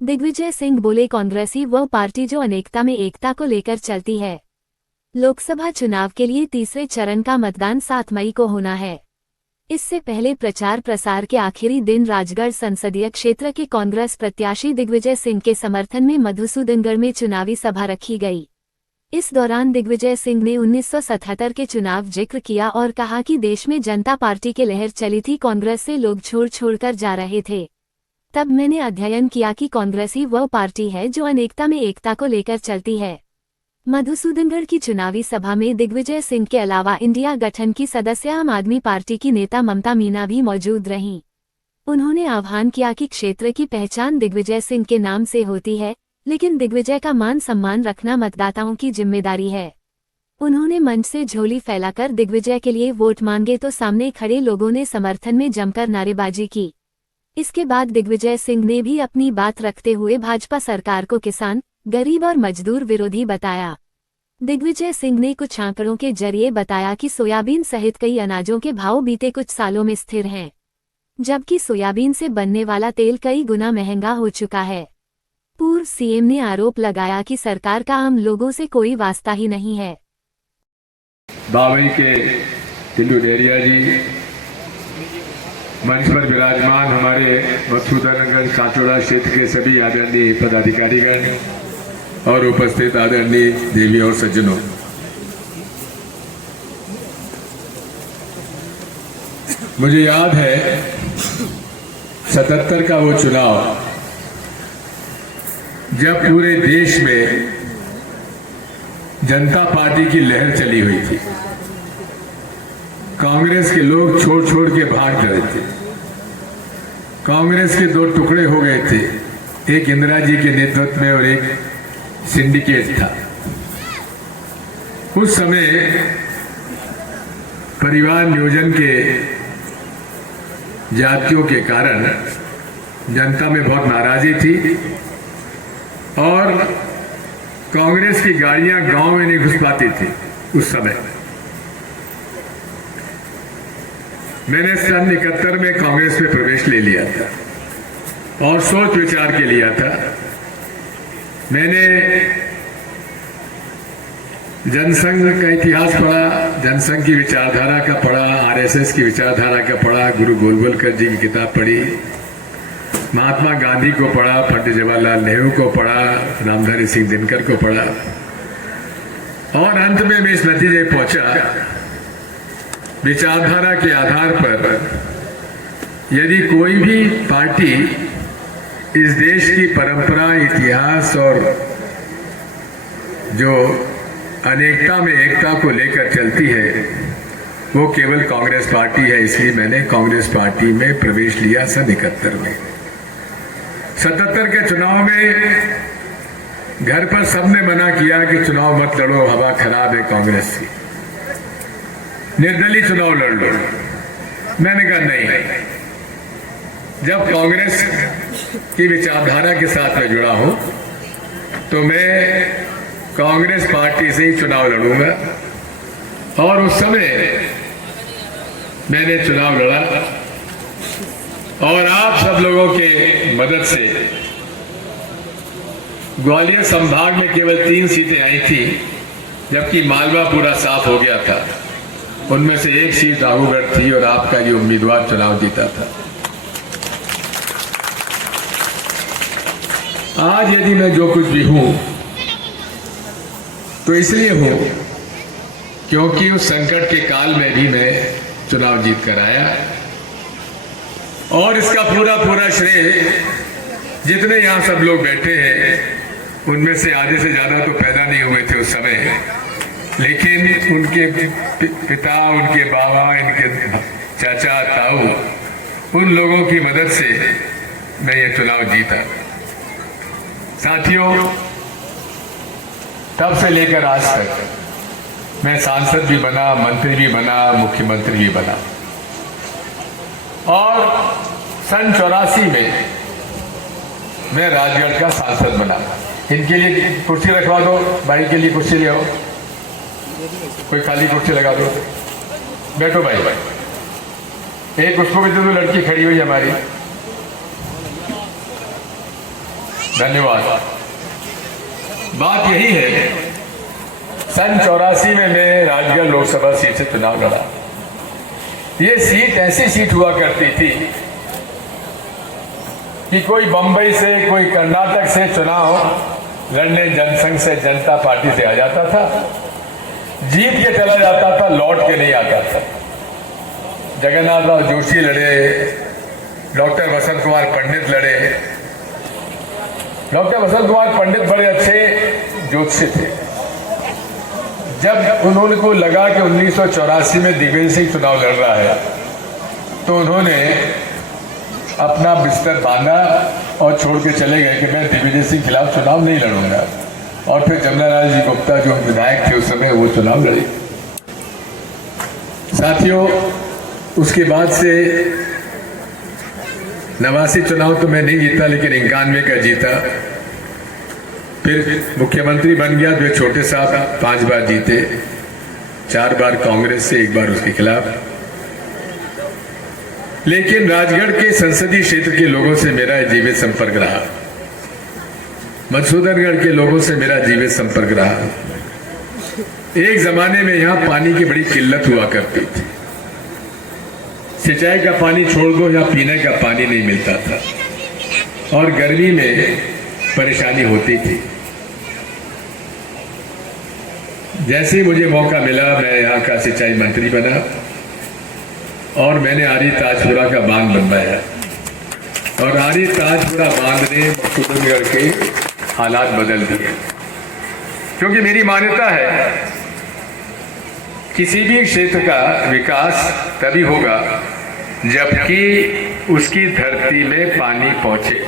दिग्विजय सिंह बोले, कांग्रेसी वो पार्टी जो अनेकता में एकता को लेकर चलती है। लोकसभा चुनाव के लिए तीसरे चरण का मतदान 7 मई को होना है। इससे पहले प्रचार प्रसार के आखिरी दिन राजगढ़ संसदीय क्षेत्र के कांग्रेस प्रत्याशी दिग्विजय सिंह के समर्थन में मधुसूदनगढ़ में चुनावी सभा रखी गई। इस दौरान दिग्विजय सिंह ने 1977 के चुनाव जिक्र किया और कहा कि देश में जनता पार्टी की लहर चली थी, कांग्रेस से लोग छोड़ जा रहे थे। तब मैंने अध्ययन किया कि कांग्रेसी वह पार्टी है जो अनेकता में एकता को लेकर चलती है। मधुसूदनगढ़ की चुनावी सभा में दिग्विजय सिंह के अलावा इंडिया गठन की सदस्य आम आदमी पार्टी की नेता ममता मीना भी मौजूद रहीं। उन्होंने आह्वान किया कि क्षेत्र की पहचान दिग्विजय सिंह के नाम से होती है, लेकिन दिग्विजय का मान सम्मान रखना मतदाताओं की जिम्मेदारी है। उन्होंने मंच से झोली फैलाकर दिग्विजय के लिए वोट मांगे तो सामने खड़े लोगों ने समर्थन में जमकर नारेबाजी की। इसके बाद दिग्विजय सिंह ने भी अपनी बात रखते हुए भाजपा सरकार को किसान, गरीब और मजदूर विरोधी बताया। दिग्विजय सिंह ने कुछ आंकड़ों के जरिए बताया कि सोयाबीन सहित कई अनाजों के भाव बीते कुछ सालों में स्थिर हैं, जबकि सोयाबीन से बनने वाला तेल कई गुना महंगा हो चुका है। पूर्व सीएम ने आरोप लगाया कि सरकार का आम लोगों से कोई वास्ता ही नहीं है। बावई के टिल्लू डेरिया जी, मंच पर विराजमान हमारे मधुसूदनगढ़ सांचौड़ा क्षेत्र के सभी आदरणीय पदाधिकारीगण और उपस्थित आदरणीय देवी और सज्जनों, मुझे याद है 77 का वो चुनाव जब पूरे देश में जनता पार्टी की लहर चली हुई थी। कांग्रेस के लोग छोड़ के भाग गए थे। कांग्रेस के 2 टुकड़े हो गए थे, एक इंदिरा जी के नेतृत्व में और एक सिंडिकेट था। उस समय परिवार नियोजन के जातियों के कारण जनता में बहुत नाराजगी थी और कांग्रेस की गाड़ियां गांव में नहीं घुस पाती थी। उस समय मैंने सन 71 में कांग्रेस में प्रवेश ले लिया था और सोच विचार के लिया था। मैंने जनसंघ का इतिहास पढ़ा, जनसंघ की विचारधारा का पढ़ा, आरएसएस की विचारधारा का पढ़ा, गुरु गोलवलकर जी की किताब पढ़ी, महात्मा गांधी को पढ़ा, पंडित जवाहरलाल नेहरू को पढ़ा, रामधारी सिंह दिनकर को पढ़ा और अंत में मैं इस नतीजे पहुंचा, विचारधारा के आधार पर यदि कोई भी पार्टी इस देश की परंपरा, इतिहास और जो अनेकता में एकता को लेकर चलती है वो केवल कांग्रेस पार्टी है। इसलिए मैंने कांग्रेस पार्टी में प्रवेश लिया सन 71 में। 77 के चुनाव में घर पर सबने मना किया कि चुनाव मत लड़ो, हवा खराब है कांग्रेस की, निर्दलीय चुनाव लड़ लो। मैंने कहा नहीं, जब कांग्रेस की विचारधारा के साथ में जुड़ा हूं तो मैं कांग्रेस पार्टी से ही चुनाव लड़ूंगा। और उस समय मैंने चुनाव लड़ा और आप सब लोगों के मदद से ग्वालियर संभाग में केवल 3 सीटें आई थी, जबकि मालवा पूरा साफ हो गया था। उनमें से एक सीट राघुगढ़ थी और आपका ये उम्मीदवार चुनाव जीता था। आज यदि मैं जो कुछ भी हूं तो इसलिए हूं क्योंकि उस संकट के काल में भी मैं चुनाव जीत कर आया और इसका पूरा श्रेय जितने यहां सब लोग बैठे हैं उनमें से आधे से ज्यादा तो पैदा नहीं हुए थे उस समय, लेकिन उनके पिता, उनके बाबा, इनके चाचा, ताऊ, उन लोगों की मदद से मैं ये चुनाव जीता। साथियों, तब से लेकर आज तक मैं सांसद भी बना, मंत्री भी बना, मुख्यमंत्री भी बना और सन 84 में मैं राजगढ़ का सांसद बना। इनके लिए कुर्सी रखवा दो, भाई के लिए कुर्सी ले आओ, कोई खाली कुर्सी लगा दो। बैठो भाई भाई, एक उसको भी दे दो, लड़की खड़ी हुई हमारी। धन्यवाद। बात यही है, सन 84 में मैं राजगढ़ लोकसभा सीट से चुनाव लड़ा। ये सीट ऐसी सीट हुआ करती थी कि कोई बंबई से, कोई कर्नाटक से चुनाव लड़ने जनसंघ से, जनता पार्टी से आ जाता था, जीत के चला जाता था, लौट के नहीं आता था। जगन्नाथ राव जोशी लड़े, डॉक्टर वसंत कुमार पंडित लड़े। डॉक्टर वसंत कुमार पंडित बड़े अच्छे ज्योतिषी थे। जब उन्होंने को लगा कि 1984 में दिग्विजय सिंह चुनाव लड़ रहा है, तो उन्होंने अपना बिस्तर बांधा और छोड़ के चले गए कि मैं दिग्विजय सिंह खिलाफ चुनाव नहीं लड़ूंगा। और फिर जमनालाल जी गुप्ता जो विधायक थे उस समय, वो चुनाव लड़े। साथियों, उसके बाद से 89 चुनाव तो मैं नहीं जीता, लेकिन 91 का जीता। फिर मुख्यमंत्री बन गया। फिर छोटे साहब 5 बार जीते, 4 बार कांग्रेस से, 1 बार उसके खिलाफ। लेकिन राजगढ़ के संसदीय क्षेत्र के लोगों से मेरा जीवित संपर्क रहा, मधुसूदनगढ़ के लोगों से मेरा जीवित संपर्क रहा। एक जमाने में यहाँ पानी की बड़ी किल्लत हुआ करती थी। सिंचाई का पानी छोड़ दो, यहाँ पीने का पानी नहीं मिलता था और गर्मी में परेशानी होती थी। जैसे ही मुझे मौका मिला, मैं यहाँ का सिंचाई मंत्री बना और मैंने आरी ताजपुरा का बांध बनवाया। और आरी ताजपुरा बांध ने मधुसूदनगढ़ के हालात बदल दिए, क्योंकि मेरी मान्यता है किसी भी क्षेत्र का विकास तभी होगा जबकि उसकी धरती में पानी पहुंचे।